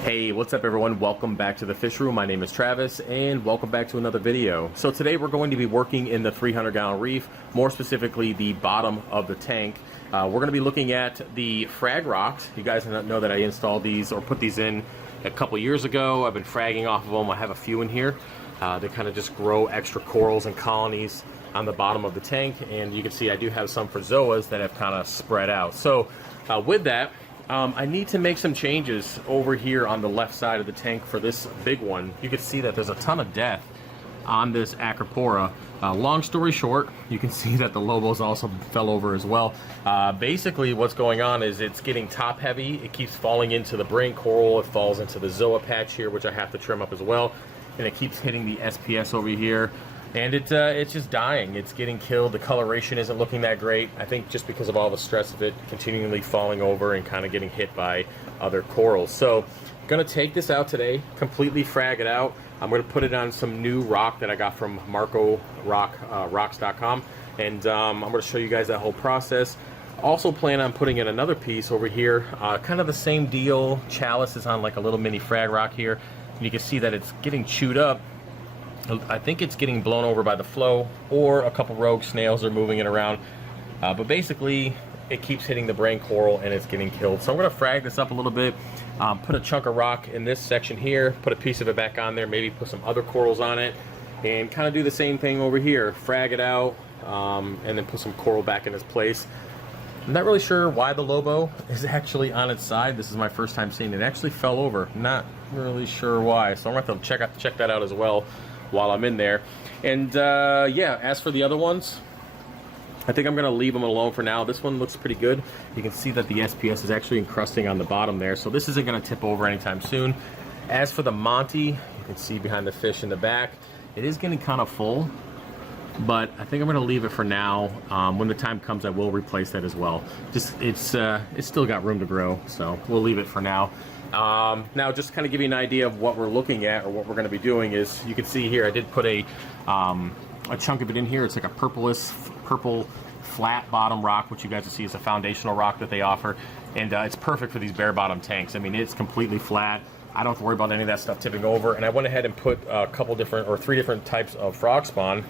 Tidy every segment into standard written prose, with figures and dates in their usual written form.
Hey, what's up everyone? Welcome back to the fish room. My name is Travis and welcome back to another video. So today we're going to be working in the 300-gallon reef, more specifically the bottom of the tank. We're going to be looking at the MarcoRocks. You guys know that I installed these or put these in a couple years ago. I've been fragging off of them. I have a few in here. They kind of just grow extra corals and colonies on the bottom of the tank, and you can see I do have some for zoas that have kind of spread out. So with that, I need to make some changes over here on the left side of the tank for this big one. You can see that there's a ton of death on this Acropora. Long story short, you can see that the Lobos also fell over as well. Basically what's going on is it's getting top heavy. It keeps falling into the brain coral. It falls into the zoa patch here, which I have to trim up as well. And it keeps hitting the SPS over here. And it's just dying. It's getting killed. The coloration isn't looking that great. I think just because of all the stress of it continually falling over and kind of getting hit by other corals. So I'm going to take this out today, completely frag it out. I'm going to put it on some new rock that I got from MarcoRocks.com. And I'm going to show you guys that whole process. Also plan on putting in another piece over here. Kind of the same deal. Chalice is on like a little mini frag rock here. And you can see that it's getting chewed up. I think it's getting blown over by the flow, or a couple rogue snails are moving it around. But basically, it keeps hitting the brain coral and it's getting killed. So I'm going to frag this up a little bit, put a chunk of rock in this section here, put a piece of it back on there, maybe put some other corals on it, and kind of do the same thing over here. Frag it out, and then put some coral back in its place. I'm not really sure why the Lobo is actually on its side. This is my first time seeing it. It actually fell over. Not really sure why. So I'm going to have to check that out as well while I'm in there. And yeah, as for the other ones, I think I'm going to leave them alone for now. This one looks pretty good. You can see that the SPS is actually encrusting on the bottom there, so this isn't going to tip over anytime soon. As for the Monty, you can see behind the fish in the back, it is getting kind of full, but I think I'm going to leave it for now. When the time comes, I will replace that as well. Just it's still got room to grow, so we'll leave it for now. Now, just to kind of give you an idea of what we're looking at, or what we're going to be doing, is you can see here I did put a chunk of it in here. It's like a purple flat bottom rock, which you guys will see is a foundational rock that they offer, and it's perfect for these bare bottom tanks. I mean, it's completely flat. I don't have to worry about any of that stuff tipping over. And I went ahead and put a couple different, or 3 different types of frog spawn,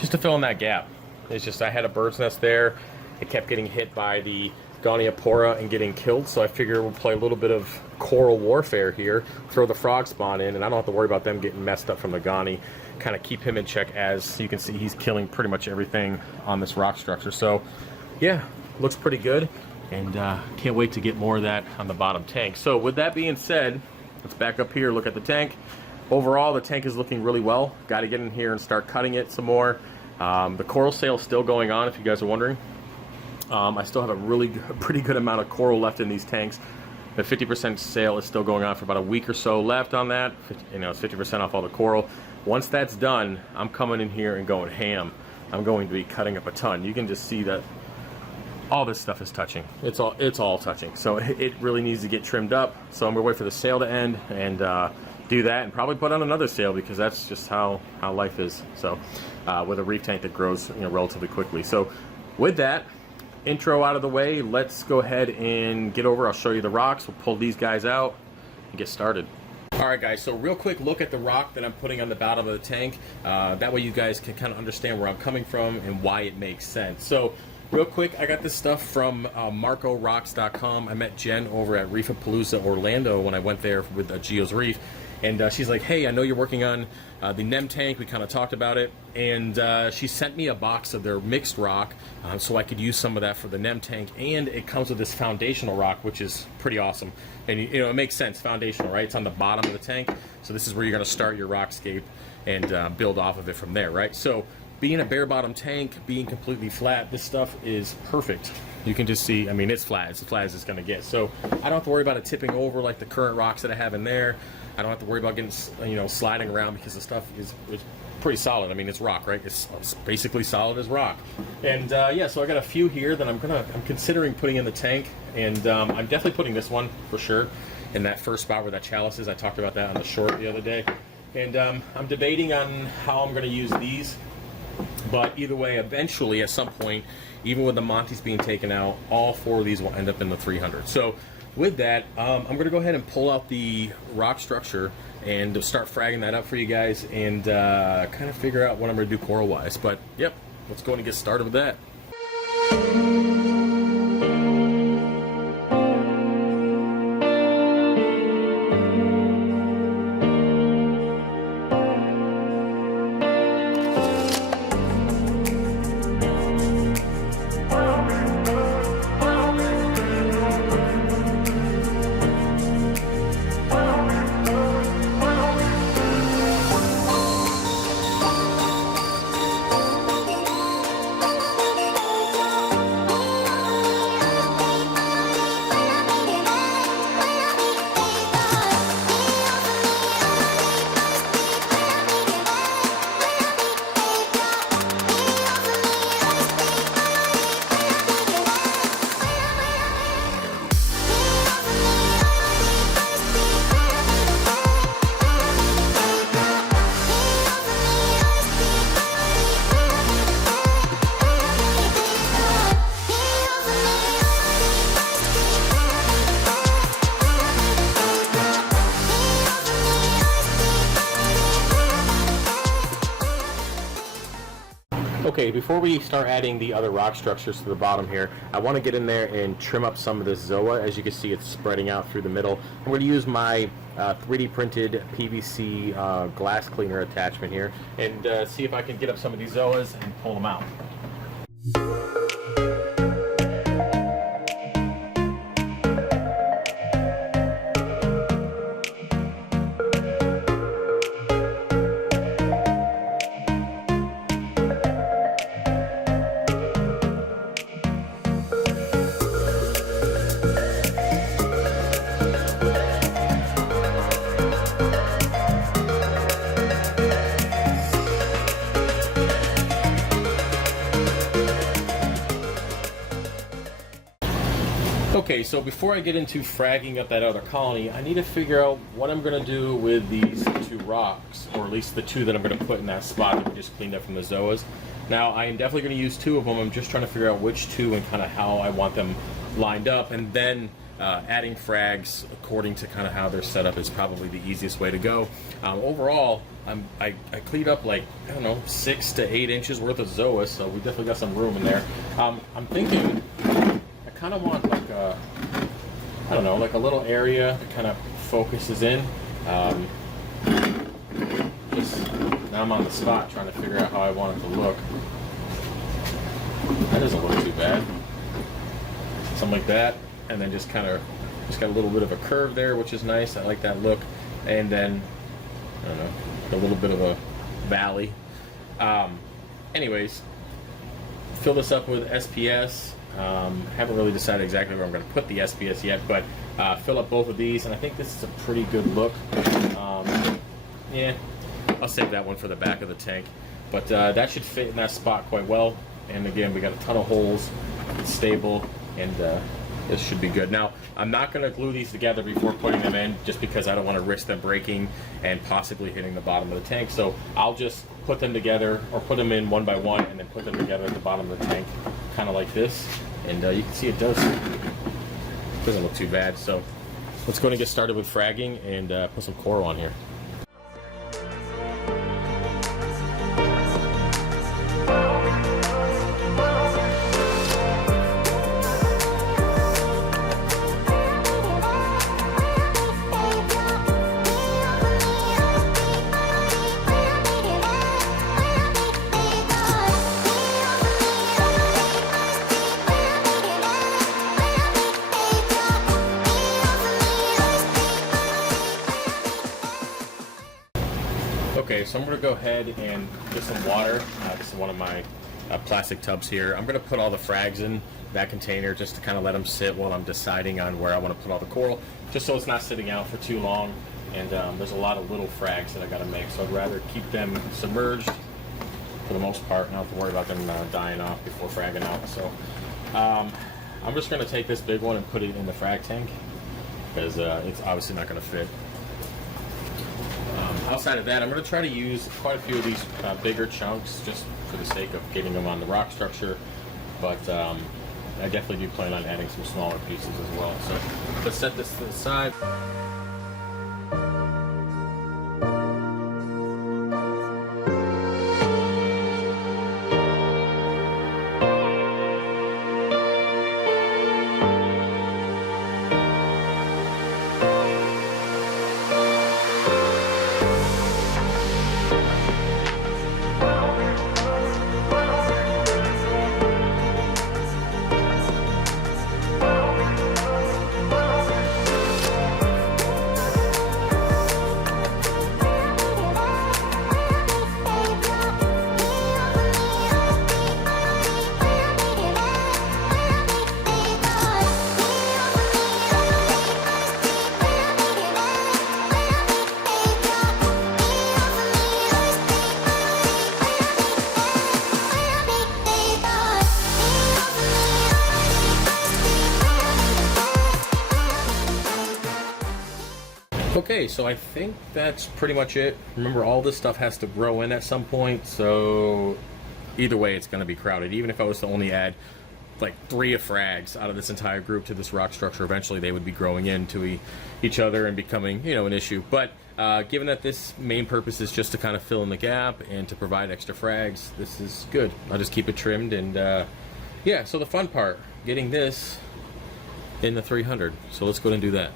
just to fill in that gap. It's just I had a bird's nest there. It kept getting hit by the Goniopora and getting killed, so I figure we'll play a little bit of coral warfare here, throw the frog spawn in, and I don't have to worry about them getting messed up from the Goni. Kind of keep him in check. As you can see, he's killing pretty much everything on this rock structure. So yeah, looks pretty good, and can't wait to get more of that on the bottom tank. So with that being said, let's back up here, look at the tank. Overall, the tank is looking really well. Got to get in here and start cutting it some more. The coral sale is still going on, if you guys are wondering. I still have a pretty good amount of coral left in these tanks. The 50% sale is still going on for about a week or so left on that. You know, it's 50% off all the coral. Once that's done, I'm coming in here and going ham. I'm going to be cutting up a ton. You can just see that all this stuff is touching. It's all touching. So it really needs to get trimmed up. So I'm gonna wait for the sale to end and do that, and probably put on another sale, because that's just how life is. So with a reef tank that grows, you know, relatively quickly. So with that intro out of the way, let's go ahead and get over. I'll show you the rocks. We'll pull these guys out and get started. Alright guys, so real quick look at the rock that I'm putting on the bottom of the tank. That way you guys can kind of understand where I'm coming from and why it makes sense. So real quick, I got this stuff from MarcoRocks.com. I met Jen over at Reefapalooza Orlando when I went there with Geo's Reef. And she's like, hey, I know you're working on the NEM tank. We kind of talked about it. And she sent me a box of their mixed rock so I could use some of that for the NEM tank. And it comes with this foundational rock, which is pretty awesome. And, you know, it makes sense, foundational, right? It's on the bottom of the tank. So this is where you're going to start your rockscape and build off of it from there, right? So being a bare bottom tank, being completely flat, this stuff is perfect. You can just see, I mean, it's flat. It's as flat as it's going to get. So I don't have to worry about it tipping over like the current rocks that I have in there. I don't have to worry about getting, you know, sliding around, because the stuff is pretty solid. I mean, it's rock, right? It's basically solid as rock. And yeah, so I got a few here that I'm considering putting in the tank, and I'm definitely putting this one for sure in that first spot where that chalice is. I talked about that on the short the other day, and I'm debating on how I'm going to use these. But either way, eventually at some point, even with the Monty's being taken out, all 4 of these will end up in the 300. So with that, I'm going to go ahead and pull out the rock structure and start fragging that up for you guys, and kind of figure out what I'm going to do coral wise. But yep, let's go and get started with that. Okay, before we start adding the other rock structures to the bottom here, I want to get in there and trim up some of this zoa. As you can see, it's spreading out through the middle. I'm going to use my 3D printed PVC glass cleaner attachment here and see if I can get up some of these zoas and pull them out. Okay, so before I get into fragging up that other colony, I need to figure out what I'm going to do with these two rocks, or at least the two that I'm going to put in that spot that we just cleaned up from the zoas. Now, I am definitely going to use two of them. I'm just trying to figure out which two and kind of how I want them lined up, and then adding frags according to kind of how they're set up is probably the easiest way to go. Overall, I cleaned up like, I don't know, 6 to 8 inches worth of zoas, so we definitely got some room in there. I'm thinking I kind of want like a, I don't know, like a little area that kind of focuses in. Just now I'm on the spot trying to figure out how I want it to look. That doesn't look too bad. Something like that, and then just got a little bit of a curve there, which is nice. I like that look. And then, I don't know, a little bit of a valley. Anyways, fill this up with SPS. Haven't really decided exactly where I'm going to put the SPS yet, but fill up both of these, and I think this is a pretty good look. Yeah, I'll save that one for the back of the tank, but that should fit in that spot quite well. And again, we got a ton of holes, it's stable, and this should be good. Now, I'm not going to glue these together before putting them in, just because I don't want to risk them breaking and possibly hitting the bottom of the tank. So I'll just put them together, or put them in one by one, and then put them together at the bottom of the tank, kind of like this. And you can see it doesn't look too bad. So let's go and get started with fragging and put some coral on here. Okay, so I'm going to go ahead and get some water. This is one of my plastic tubs here. I'm going to put all the frags in that container just to kind of let them sit while I'm deciding on where I want to put all the coral, just so it's not sitting out for too long. And there's a lot of little frags that I got to make, so I'd rather keep them submerged for the most part, not have to worry about them dying off before fragging out. So I'm just going to take this big one and put it in the frag tank, because it's obviously not going to fit. Outside of that, I'm going to try to use quite a few of these bigger chunks just for the sake of getting them on the rock structure. But I definitely do plan on adding some smaller pieces as well. So let's set this to the side. Okay, so I think that's pretty much it. Remember, all this stuff has to grow in at some point, so either way it's going to be crowded. Even if I was to only add like 3 of frags out of this entire group to this rock structure, eventually they would be growing into each other and becoming, you know, an issue. But given that this main purpose is just to kind of fill in the gap and to provide extra frags, this is good. I'll just keep it trimmed, and yeah, so the fun part, getting this in the 300. So let's go ahead and do that.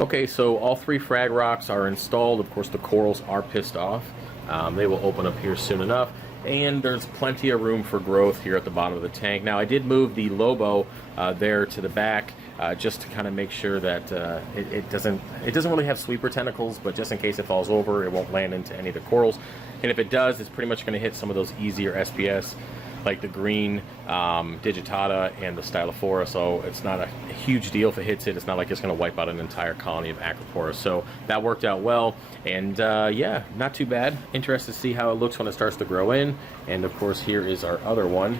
Okay, so all 3 frag rocks are installed. Of course, the corals are pissed off. They will open up here soon enough, and there's plenty of room for growth here at the bottom of the tank. Now, I did move the Lobo there to the back just to kind of make sure that it doesn't really have sweeper tentacles, but just in case it falls over, it won't land into any of the corals. And if it does, it's pretty much going to hit some of those easier SPS, like the green digitata and the stylophora. So it's not a huge deal if it hits it. It's not like it's going to wipe out an entire colony of acropora. So that worked out well, and yeah, not too bad. Interested to see how it looks when it starts to grow in. And of course, here is our other one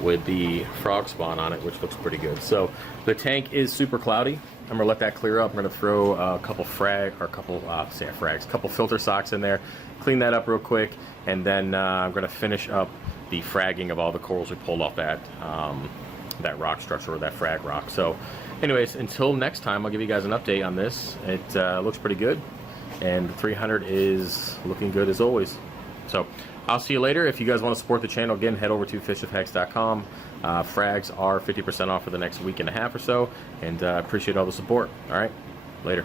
with the frog spawn on it, which looks pretty good. So the tank is super cloudy. I'm gonna let that clear up. I'm gonna throw a couple couple filter socks in there, clean that up real quick, and then I'm gonna finish up the fragging of all the corals we pulled off that that rock structure, or that frag rock. So anyways, until next time, I'll give you guys an update on this. It looks pretty good, and the 300 is looking good as always. So I'll see you later. If you guys want to support the channel, again, head over to fishofhex.com. Frags are 50% off for the next week and a half or so, and I appreciate all the support. All right, later.